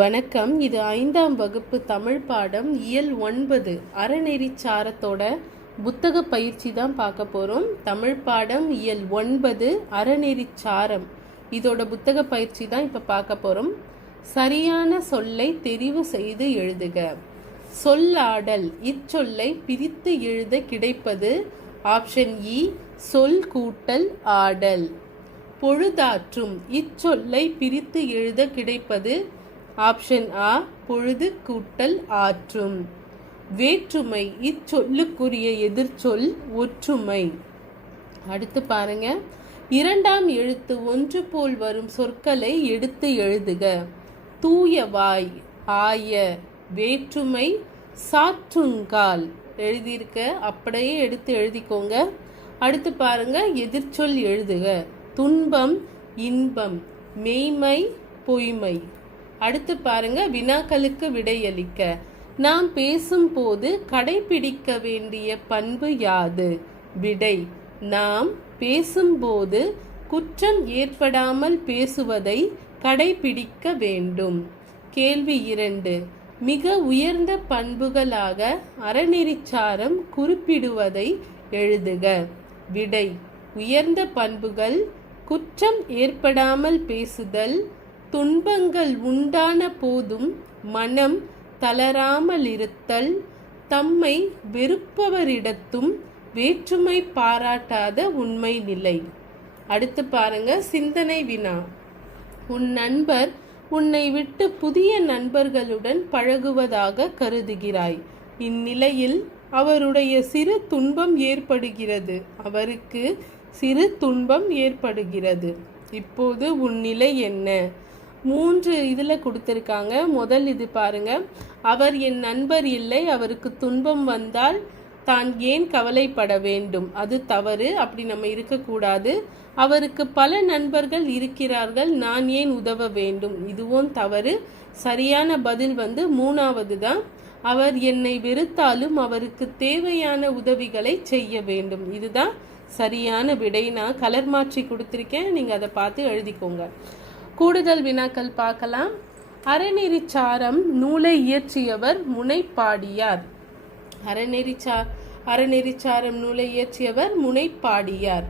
வணக்கம். இது ஐந்தாம் வகுப்பு தமிழ் பாடம் இயல் ஒன்பது. அறநெறி சாரத்தோட புத்தக பயிற்சி தான் பார்க்க போகிறோம் தமிழ் பாடம் இயல் ஒன்பது அறநெறி சாரம் இதோட புத்தக பயிற்சி தான் இப்போ பார்க்க போகிறோம் சரியான சொல்லை தெரிவு செய்து எழுதுக. சொல்லாடல் இச்சொல்லை பிரித்து எழுத கிடைப்பது. ஆப்ஷன் இ சொல் கூட்டல் ஆடல். பொழுதாற்றும் இச்சொல்லை பிரித்து எழுத கிடைப்பது. ஆப்ஷன் ஆ பொழுது கூட்டல் ஆற்றும். வேற்றுமை இச்சொல்லுக்குரிய எதிர்ச்சொல் ஒற்றுமை. அடுத்து பாருங்க. இரண்டாம் எழுத்து ஒன்று போல் வரும் சொற்களை எடுத்து எழுதுக. தூய வாய் ஆய வேற்றுமை சாற்றுங்கால். எழுதியிருக்க அப்படியே எடுத்து எழுதிக்கோங்க. அடுத்து பாருங்க. எதிர்ச்சொல் எழுதுக. துன்பம் இன்பம் மெய்மை பொய்மை. அடுத்து பாருங்க வினாக்களுக்கு விடையளிக்க. நாம் பேசும்போது கடைபிடிக்க வேண்டிய பண்பு யாது? விடை நாம் பேசும்போது குற்றம் ஏற்படாமல் பேசுவதை கடைபிடிக்க வேண்டும். கேள்வி இரண்டு மிக உயர்ந்த பண்புகளாக அறநெறிச்சாரம் குறிப்பிடுவதை எழுதுக. விடை உயர்ந்த பண்புகள் குற்றம் ஏற்படாமல் பேசுதல் துன்பங்கள் உண்டான போதும் மனம் தளராமலிருத்தல் தம்மை வெறுப்பவரிடத்தும் வேற்றுமை பாராட்டாத உண்மை நிலை. அடுத்து பாருங்க சிந்தனை வினா. உன் நண்பர் உன்னை விட்டு புதிய நண்பர்களுடன் பழகுவதாக கருதுகிறாய். இந்நிலையில் அவருடைய சிறு துன்பம் ஏற்படுகிறது. அவருக்கு சிறு துன்பம் ஏற்படுகிறது. இப்போது உன் நிலை என்ன? மூன்று இதில் கொடுத்துருக்காங்க. முதல் இது பாருங்க. அவர் என் நண்பர் இல்லை அவருக்கு துன்பம் வந்தால் தான் ஏன் கவலைப்பட வேண்டும்? அது தவறு அப்படி நம்ம இருக்கக்கூடாது. அவருக்கு பல நண்பர்கள் இருக்கிறார்கள் நான் ஏன் உதவ வேண்டும்? இதுவும் தவறு. சரியான பதில் வந்து மூணாவது தான். அவர் என்னை வெறுத்தாலும் அவருக்கு தேவையான உதவிகளை செய்ய வேண்டும். இதுதான் சரியான விடை நான் கலர் மாற்றி கொடுத்துருக்கேன். நீங்கள் அதை பார்த்து எழுதிக்கோங்க. கூடுதல் வினாக்கள் பார்க்கலாம். அறநெறிச்சாரம் நூலை இயற்றியவர் முனைப்பாடியார். அறநெறிச்சா அறநெறிச்சாரம் நூலை இயற்றியவர் முனைப்பாடியார்.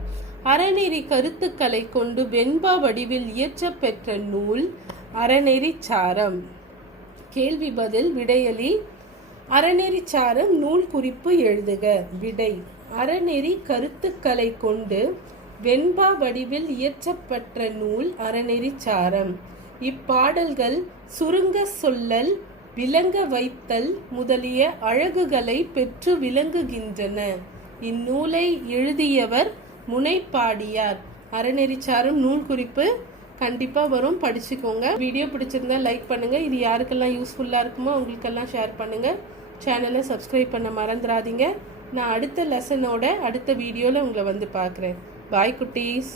அறநெறி கருத்துக்களை கொண்டு வெண்பா வடிவில் இயற்றப்பெற்ற நூல் அறநெறிச்சாரம். கேள்வி பதில் விடையலி. அறநெறிச்சாரம் நூல் குறிப்பு எழுதுக. விடை. அறநெறி கருத்துக்களை கொண்டு வெண்பா வடிவில் இயற்றப்பட்ட நூல் அறநெறிச்சாரம். இப்பாடல்கள் சுருங்க சொல்லல் விளங்க வைத்தல் முதலிய அழகுகளை பெற்று விளங்குகின்றன. இந்நூலை எழுதியவர் முனைப்பாடியார். அறநெறிச்சாரம் நூல் குறிப்பு கண்டிப்பாக வரும். படிச்சுக்கோங்க. வீடியோ பிடிச்சிருந்தா லைக் பண்ணுங்கள் இது யாருக்கெல்லாம் யூஸ்ஃபுல்லாக இருக்குமோ உங்களுக்கெல்லாம் ஷேர் பண்ணுங்கள் சேனலை சப்ஸ்கிரைப் பண்ண மறந்துடாதீங்க. நான் அடுத்த லெசனோட அடுத்த வீடியோவில் உங்களை வந்து பார்க்குறேன். பாய் குட்டீஸ்.